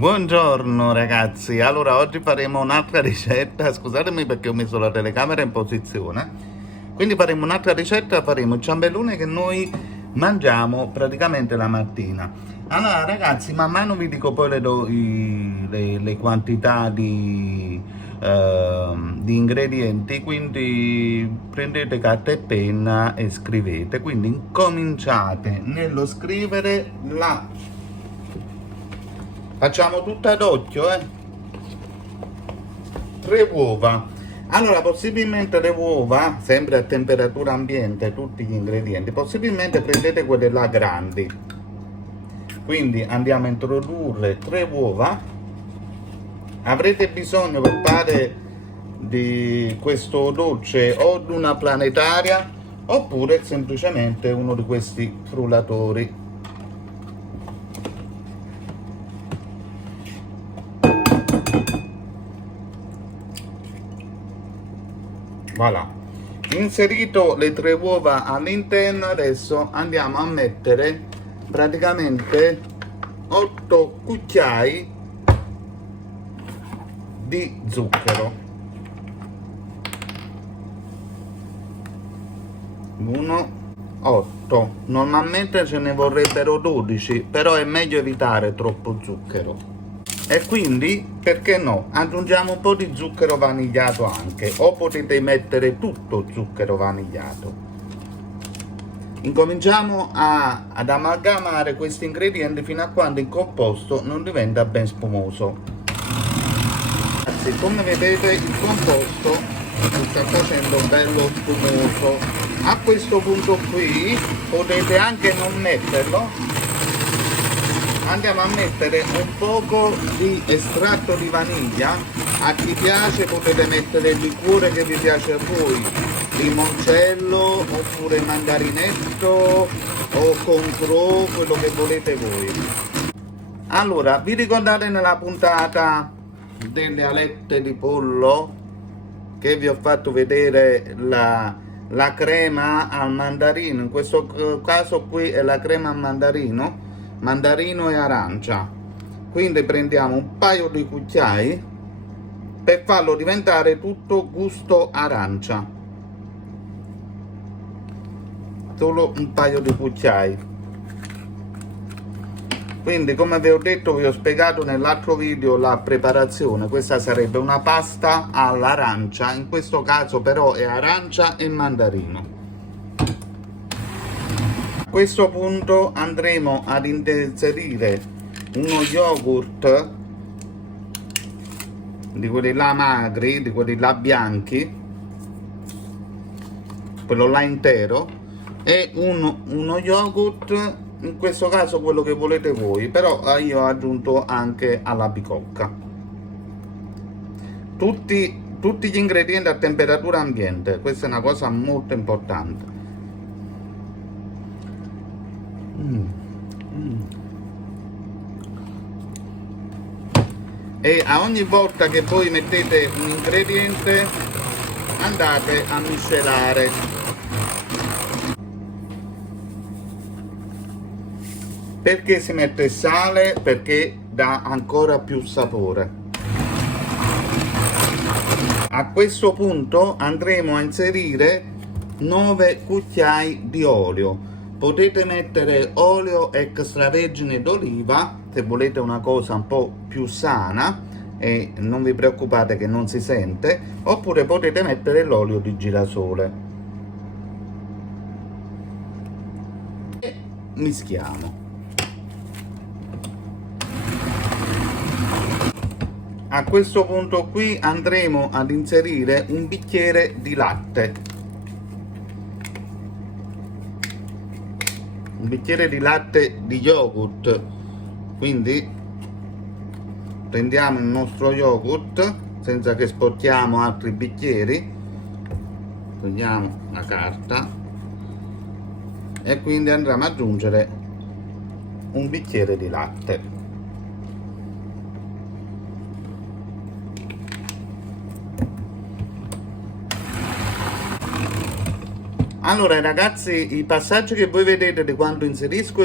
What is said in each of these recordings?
Buongiorno ragazzi, allora oggi faremo un'altra ricetta, scusatemi perché ho messo la telecamera in posizione, quindi faremo un'altra ricetta, faremo il ciambellone che noi mangiamo praticamente la mattina. Allora ragazzi, man mano vi dico poi le quantità di ingredienti, quindi prendete carta e penna e scrivete, quindi incominciate nello scrivere facciamo tutto ad occhio, 3 uova. Allora, possibilmente le uova, sempre a temperatura ambiente, tutti gli ingredienti, possibilmente prendete quelle là grandi. Quindi andiamo a introdurre 3 uova. Avrete bisogno per fare di questo dolce o di una planetaria oppure semplicemente uno di questi frullatori. Voilà, inserito le 3 uova all'interno, adesso andiamo a mettere praticamente 8 cucchiai di zucchero. 1, 8. Normalmente ce ne vorrebbero 12, però è meglio evitare troppo zucchero. E quindi, perché no, aggiungiamo un po' di zucchero vanigliato anche, o potete mettere tutto zucchero vanigliato. Incominciamo ad amalgamare questi ingredienti fino a quando il composto non diventa ben spumoso. Ragazzi, come vedete il composto si sta facendo bello spumoso. A questo punto qui potete anche non metterlo. Andiamo a mettere un poco di estratto di vaniglia. A chi piace potete mettere il liquore che vi piace a voi, limoncello oppure mandarinetto o contro, quello che volete voi. Allora, vi ricordate nella puntata delle alette di pollo che vi ho fatto vedere la crema al mandarino? In questo caso qui è la crema al mandarino e arancia. Quindi prendiamo un paio di cucchiai per farlo diventare tutto gusto arancia, solo un paio di cucchiai. Quindi, come vi ho detto, vi ho spiegato nell'altro video la preparazione. Questa sarebbe una pasta all'arancia, in questo caso però è arancia e mandarino. A questo punto andremo ad inserire uno yogurt di quelli là magri, di quelli là bianchi, quello là intero, e uno yogurt, in questo caso quello che volete voi, però io ho aggiunto anche alla bicocca. Tutti gli ingredienti a temperatura ambiente, questa è una cosa molto importante. E a ogni volta che voi mettete un ingrediente andate a miscelare. Perché si mette sale? Perché dà ancora più sapore. A questo punto andremo a inserire 9 cucchiai di olio. Potete mettere olio extravergine d'oliva se volete una cosa un po' più sana e non vi preoccupate che non si sente, oppure potete mettere l'olio di girasole. E mischiamo. A questo punto qui andremo ad inserire un bicchiere di latte. Un bicchiere di latte di yogurt. Quindi prendiamo il nostro yogurt senza che sporchiamo altri bicchieri, togliamo la carta e quindi andremo ad aggiungere un bicchiere di latte. Allora ragazzi, i passaggi che voi vedete di quando inserisco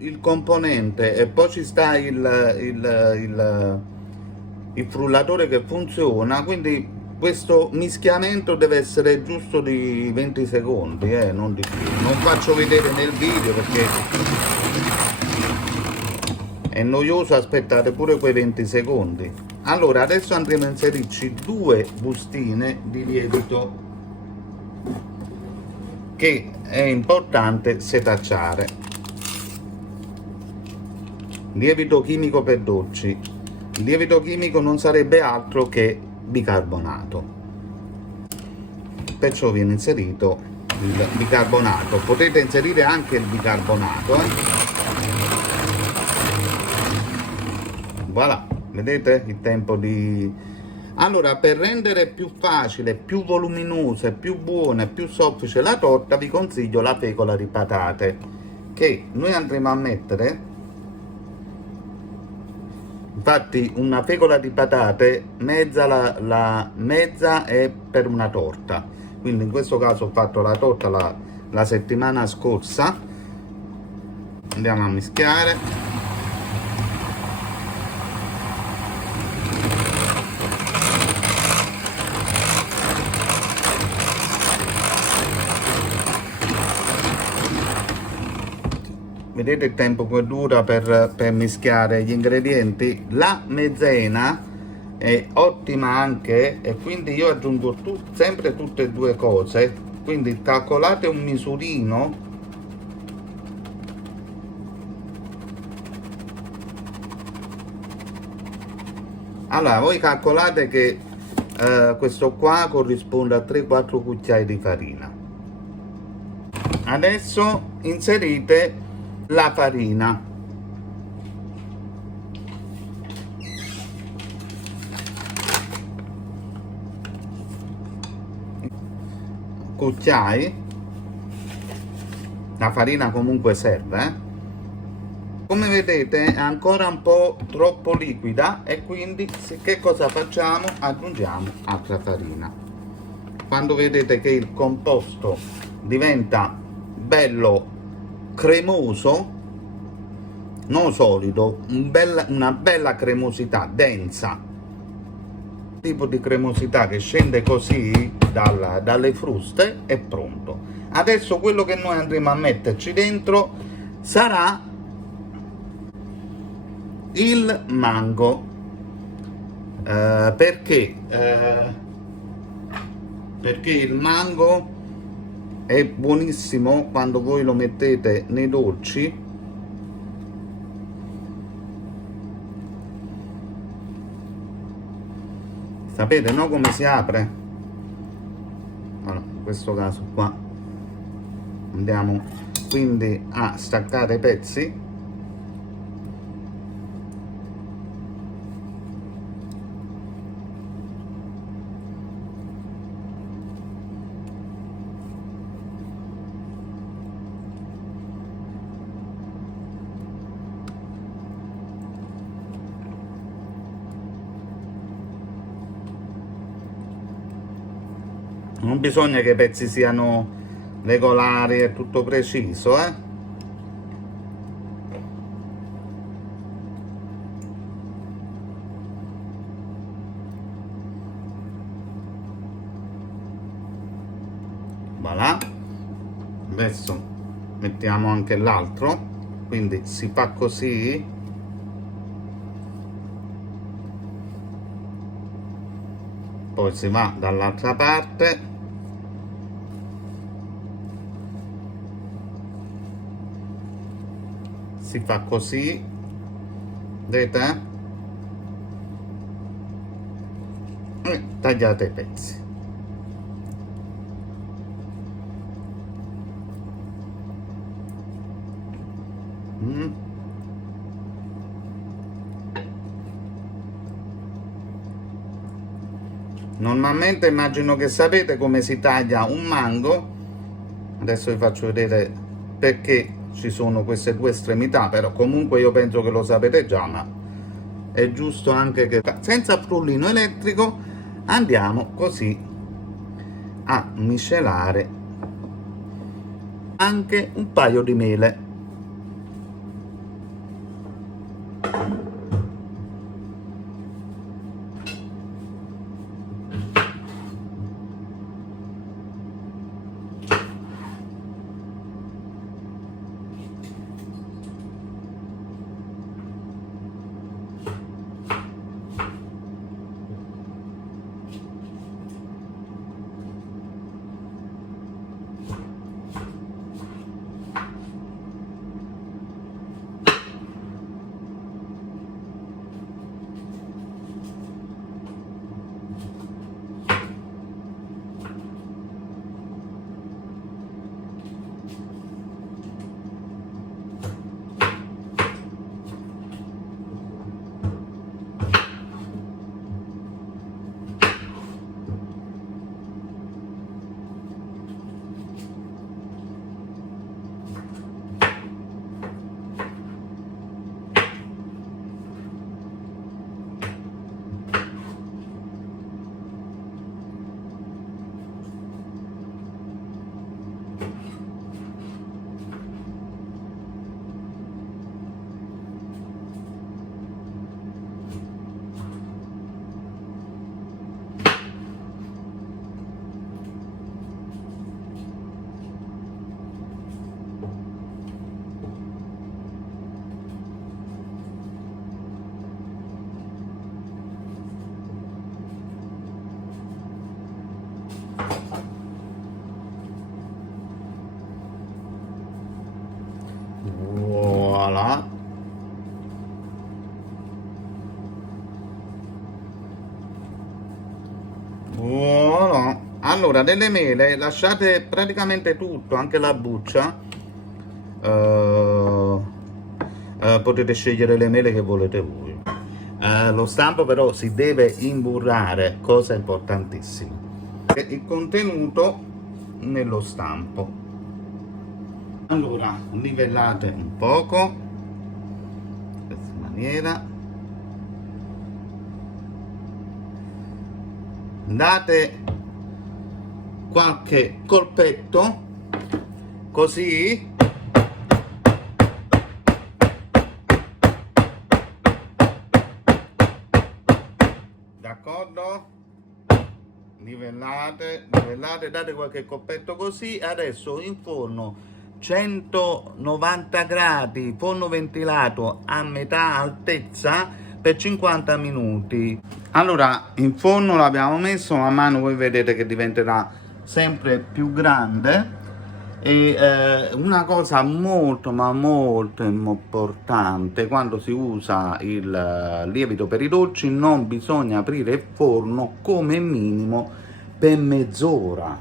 il componente e poi ci sta il frullatore che funziona, quindi questo mischiamento deve essere giusto di 20 secondi, non di più. Non faccio vedere nel video perché è noioso aspettare pure quei 20 secondi. Allora adesso andremo a inserirci 2 bustine di lievito che è importante setacciare. Lievito chimico per dolci. Il lievito chimico non sarebbe altro che bicarbonato, perciò viene inserito il bicarbonato. Potete inserire anche il bicarbonato, voilà, vedete il tempo di... Allora, per rendere più facile, più voluminosa e più buona e più soffice la torta, vi consiglio la fecola di patate, che noi andremo a mettere. Infatti una fecola di patate mezza mezza è per una torta, quindi in questo caso ho fatto la torta la settimana scorsa. Andiamo a mischiare. Vedete il tempo che dura per mischiare gli ingredienti? La maizena è ottima anche, e quindi io aggiungo sempre tutte e 2 cose, quindi calcolate un misurino. Allora voi calcolate che questo qua corrisponde a 3-4 cucchiai di farina. Adesso inserite la farina, cucchiai. La farina comunque serve, Come vedete è ancora un po' troppo liquida e quindi che cosa facciamo? Aggiungiamo altra farina. Quando vedete che il composto diventa bello cremoso, non solido, una bella cremosità densa, tipo di cremosità che scende così dalle fruste, è pronto. Adesso quello che noi andremo a metterci dentro sarà il mango, perché il mango è buonissimo quando voi lo mettete nei dolci. Sapete, no, come si apre? Allora, in questo caso qua andiamo quindi a staccare i pezzi. Non bisogna che i pezzi siano regolari e tutto preciso, Voilà. Adesso mettiamo anche l'altro, quindi si fa così. Poi si va dall'altra parte. Si fa così, vedete? E tagliate i pezzi. Normalmente immagino che sapete come si taglia un mango. Adesso vi faccio vedere perché ci sono queste 2 estremità, però comunque io penso che lo sapete già, ma è giusto anche che senza frullino elettrico andiamo così a miscelare anche un paio di mele. Voilà. Allora, delle mele lasciate praticamente tutto, anche la buccia. Potete scegliere le mele che volete voi. Lo stampo però si deve imburrare, cosa importantissima. Il contenuto nello stampo. Allora, livellate un poco, in questa maniera. Date qualche colpetto, così d'accordo? Livellate, date qualche colpetto così. Adesso in forno 190 gradi, forno ventilato a metà altezza per 50 minuti. Allora, in forno l'abbiamo messo, man mano voi vedete che diventerà sempre più grande. E una cosa molto ma molto importante: quando si usa il lievito per i dolci non bisogna aprire il forno come minimo per mezz'ora.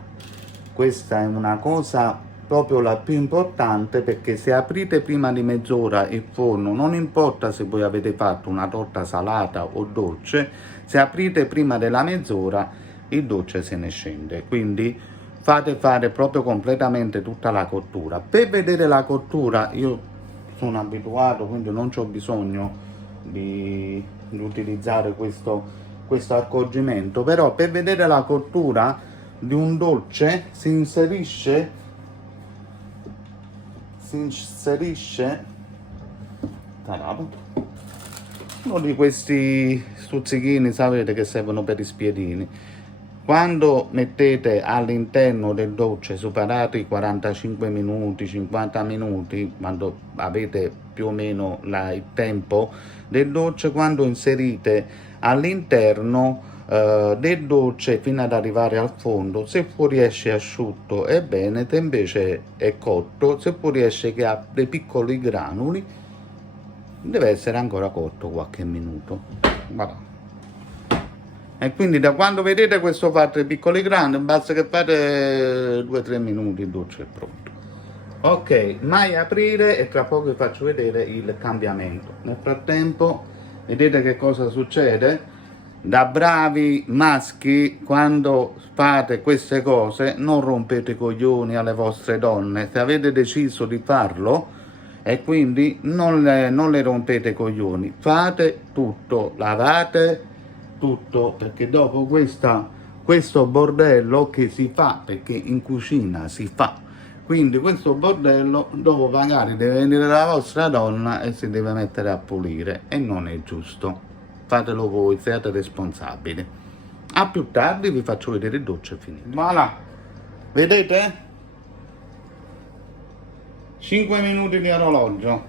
Questa è una cosa proprio la più importante, perché se aprite prima di mezz'ora il forno, non importa se voi avete fatto una torta salata o dolce, se aprite prima della mezz'ora il dolce se ne scende. Quindi fate fare proprio completamente tutta la cottura. Per vedere la cottura, io sono abituato, quindi non c'ho bisogno di utilizzare questo accorgimento, però per vedere la cottura di un dolce si inserisce uno di questi stuzzichini, sapete, che servono per i spiedini. Quando mettete all'interno del dolce, superate i 45 minuti, 50 minuti, quando avete più o meno il tempo del dolce, quando inserite all'interno del dolce fino ad arrivare al fondo, se fuoriesce asciutto è bene, se invece è cotto, se fuoriesce che ha dei piccoli granuli, deve essere ancora cotto qualche minuto. Voilà. E quindi da quando vedete questo fatto dei piccoli granuli, basta che fate 2-3 minuti, il dolce è pronto. Ok, mai aprire, e tra poco vi faccio vedere il cambiamento. Nel frattempo vedete che cosa succede? Da bravi maschi, quando fate queste cose non rompete i coglioni alle vostre donne. Se avete deciso di farlo, e quindi non le rompete i coglioni, fate tutto, lavate tutto, perché dopo questo bordello che si fa, perché in cucina si fa, quindi questo bordello dopo magari deve venire la vostra donna e si deve mettere a pulire, e non è giusto. Fatelo voi, siate responsabili. A più tardi, vi faccio vedere il dolce finito. Voilà, vedete? 5 minuti di orologio.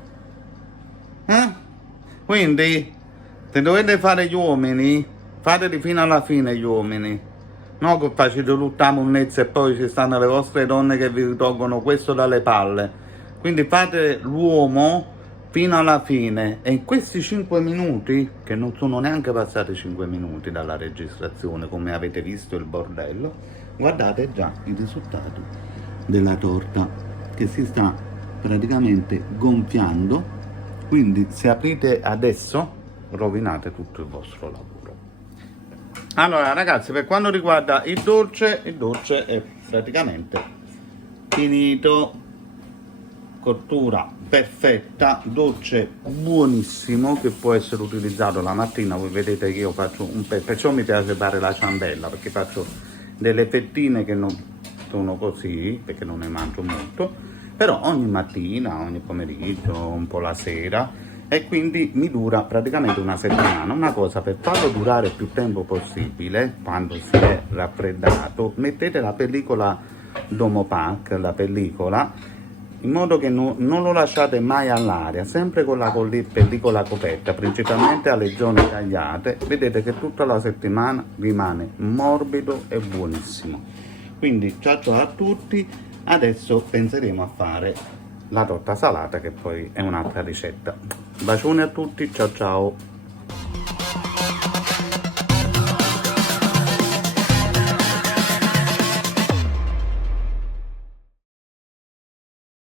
Quindi, se dovete fare gli uomini, fateli fino alla fine gli uomini. No che facete tutta la monnezza e poi ci stanno le vostre donne che vi tolgono questo dalle palle. Quindi fate l'uomo fino alla fine, e in questi 5 minuti, che non sono neanche passati 5 minuti dalla registrazione, come avete visto il bordello, guardate già i risultati della torta che si sta praticamente gonfiando. Quindi se aprite adesso rovinate tutto il vostro lavoro. Allora ragazzi, per quanto riguarda il dolce è praticamente finito. Cottura perfetta, dolce buonissimo che può essere utilizzato la mattina. Voi vedete che io faccio perciò mi piace fare la ciambella, perché faccio delle fettine che non sono così, perché non ne mangio molto, però ogni mattina, ogni pomeriggio, un po' la sera, e quindi mi dura praticamente una settimana. Una cosa, per farlo durare il più tempo possibile, quando si è raffreddato, mettete la pellicola Domopac, la pellicola, in modo che non lo lasciate mai all'aria, sempre con la pellicola coperta, principalmente alle zone tagliate. Vedete che tutta la settimana rimane morbido e buonissimo. Quindi ciao a tutti, adesso penseremo a fare la torta salata, che poi è un'altra ricetta. Bacioni a tutti, ciao ciao!